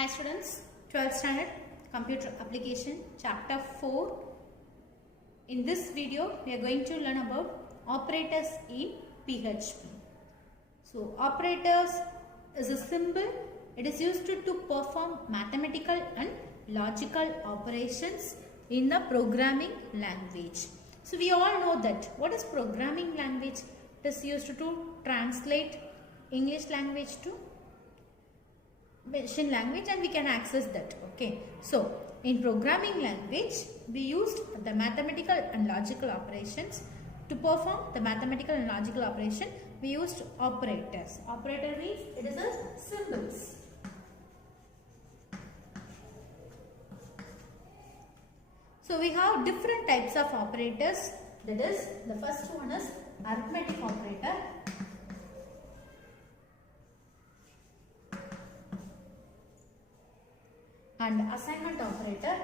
Hi students, 12th standard computer application chapter 4. In this video we are going to learn about operators in PHP. So operators is a symbol. It is used to perform mathematical and logical operations in the programming language. So we all know that what is programming language? It is used to translate English language to machine language and we can access that. Okay, so in programming language we used the mathematical and logical operations. To perform the mathematical and logical operation we used operators. Operator means it is a symbols. So we have different types of operators. That is, the first one is arithmetic operator. And assignment operator,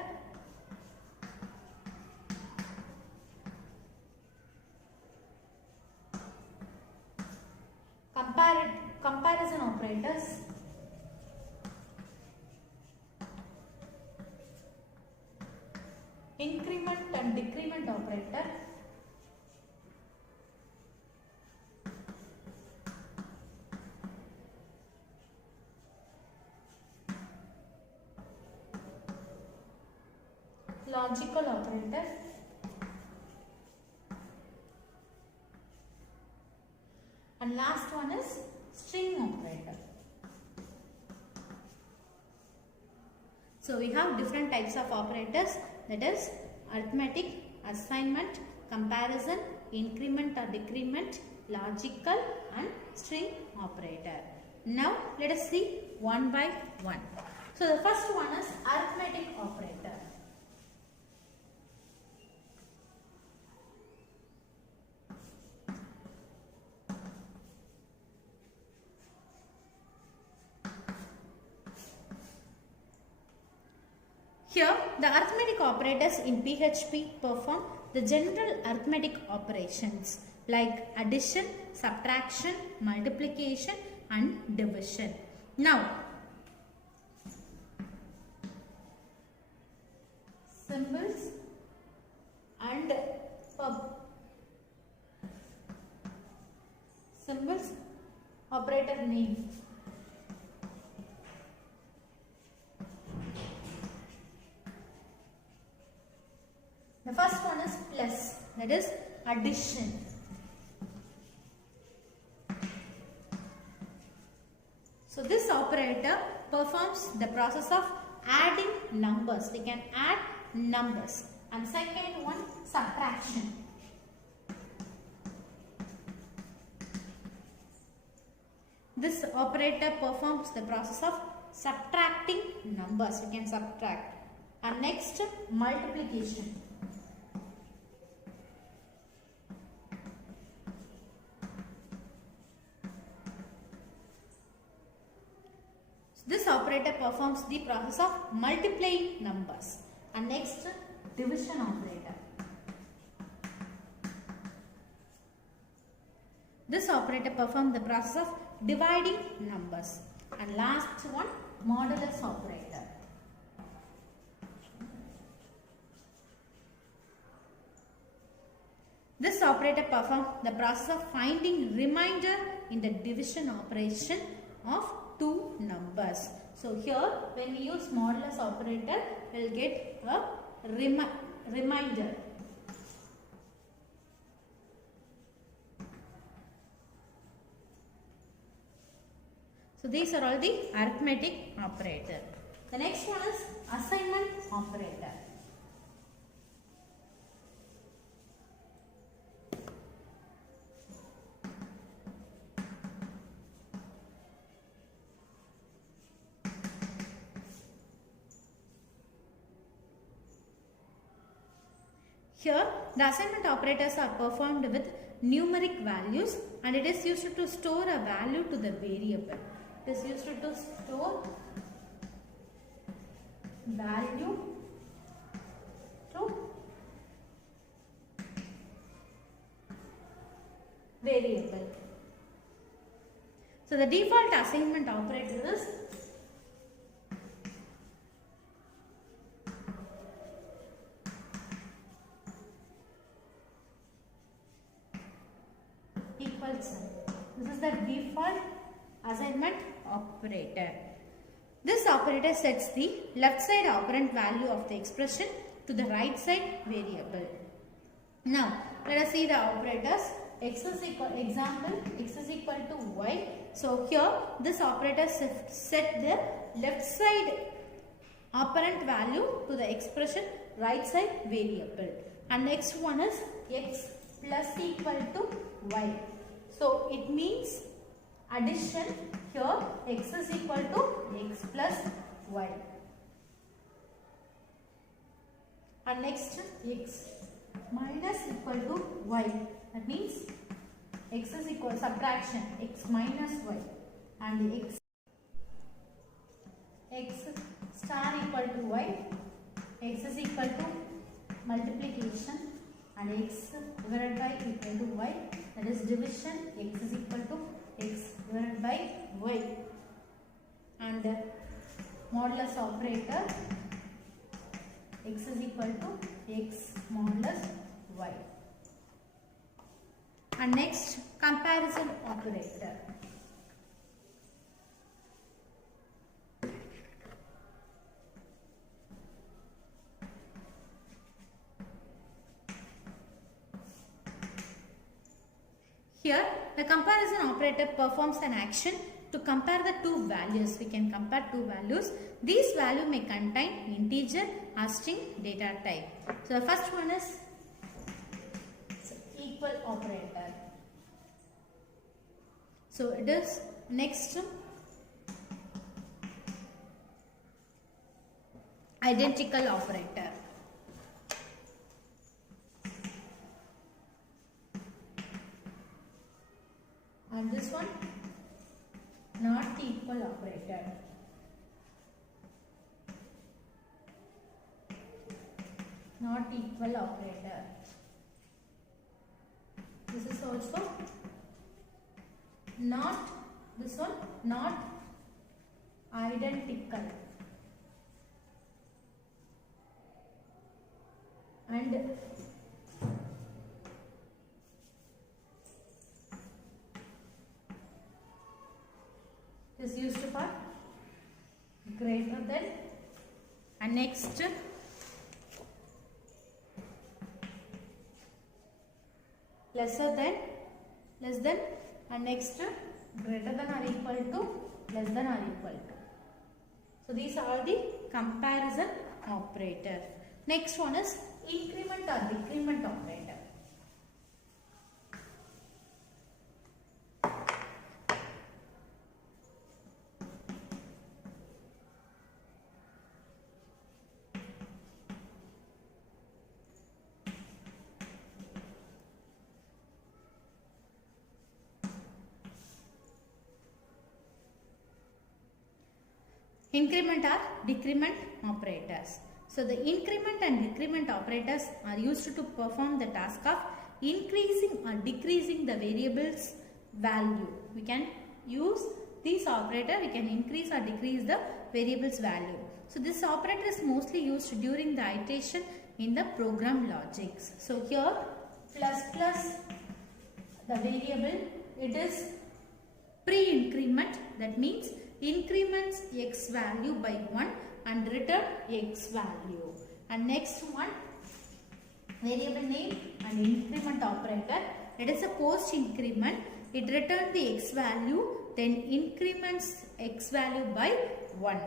comparison operators, increment and decrement operator, logical operator, and last one is string operator. So we have different types of operators, that is arithmetic, assignment, comparison, increment or decrement, logical and string operator. Now let us see one by one. So the first one is arithmetic operator. Here, the arithmetic operators in PHP perform the general arithmetic operations like addition, subtraction, multiplication and division. Now, symbols and symbols, operator name. The first one is plus, that is addition. So this operator performs the process of adding numbers. We can add numbers. And second one, subtraction. This operator performs the process of subtracting numbers. We can subtract. And next, multiplication. This operator performs the process of multiplying numbers. And next, division operator. This operator performs the process of dividing numbers. And last one, modulus operator. This operator performs the process of finding remainder in the division operation of two numbers. So here when we use modulus operator we will get a remainder. So these are all the arithmetic operator. The next one is assignment operator. Here, the assignment operators are performed with numeric values and it is used to store a value to the variable. It is used to store value to variable. So the default assignment operator is equal sign. This is the default assignment operator. This operator sets the left side operand value of the expression to the right side variable. Now, let us see the operators. X is equal to y. So here this operator set the left side operand value to the expression right side variable. And next one is x plus equal to y. So it means addition. Here x is equal to x plus y. And next x minus equal to y. That means x is equal subtraction x minus y, and x star equal to y, x is equal to multiplication, and x divided by equal to y, that is division, x is equal to x divided by y, and modulus operator, x is equal to x modulus y. And next, comparison operator. Here, the comparison operator performs an action to compare the two values. We can compare two values. These values may contain integer or string data type. So, the first one is equal operator. So, it is next identical operator. And this one not equal operator. Not equal operator. This is also not, this one not identical. And is used for greater than, and next lesser than, less than, and next greater than or equal to, less than or equal to. So these are the comparison operator. Next one is increment or decrement operator. Increment or decrement operators. So the increment and decrement operators are used to perform the task of increasing or decreasing the variable's value. We can use this operator, we can increase or decrease the variable's value. So this operator is mostly used during the iteration in the program logics. So here plus the variable, it is pre-increment, that means increments x value by 1 and return x value. And next one, variable name and increment operator, it is a post increment, it returns the x value, then increments x value by 1.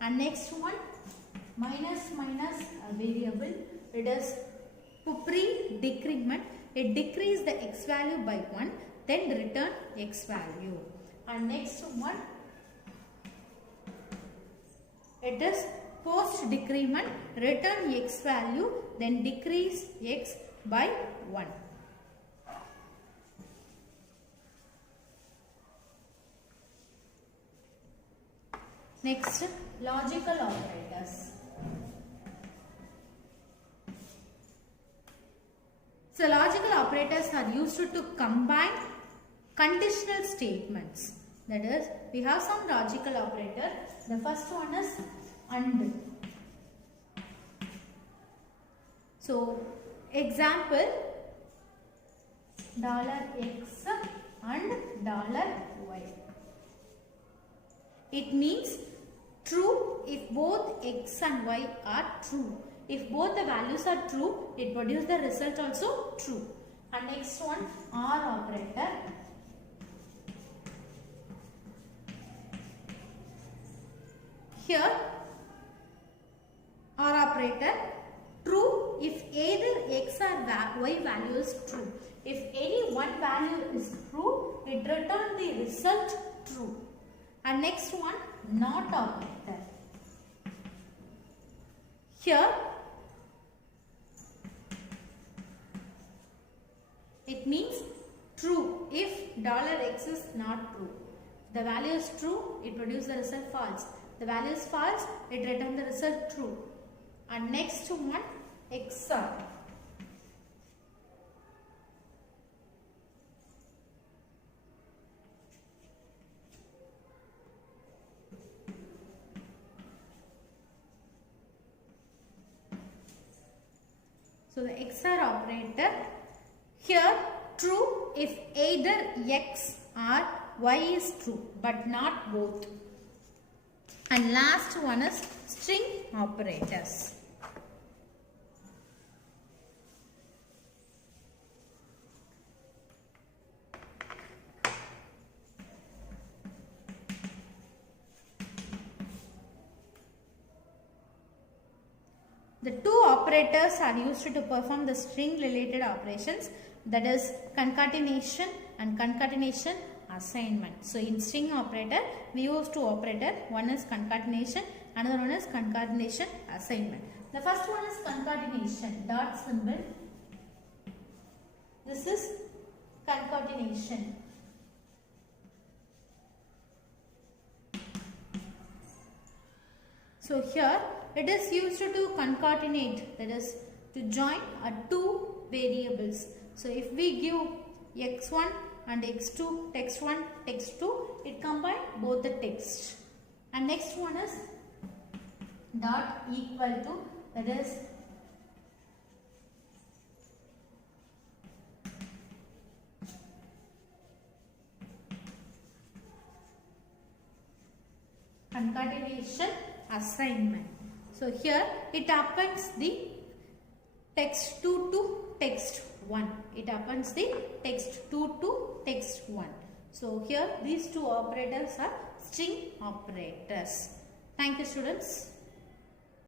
And next one, minus a variable, it is pre-decrement, it decreases the x value by 1, then return x value. And next one, it is post decrement, return x value, then decrease x by 1. Next, logical operators. So logical operators are used to combine conditional statements. That is, we have some logical operator. The first one is AND. So, example, $x $y. It means true if both x and y are true. If both the values are true, it produces the result also true. And next one, OR operator. Here, OR operator, true if either x or y value is true. If any one value is true, it returns the result true. And next one, NOT operator. Here, it means true if $x is not true. If the value is true, it produces the result false. The value is false, it returns the result true. And next one, XOR. So the XOR operator, here true if either x or y is true but not both. And last one is string operators. The two operators are used to perform the string related operations, that is concatenation and concatenation assignment. So in string operator, we use two operators. One is concatenation, another one is concatenation assignment. The first one is concatenation, dot symbol. This is concatenation. So here it is used to concatenate, that is to join two variables. So if we give x1 and x2, text1, text2, it combines both the text. And next one is dot equal to, that is concatenation assignment. So here it appends the text2 to text1. It appends the text2 to text1. So here these two operators are string operators. Thank you, students.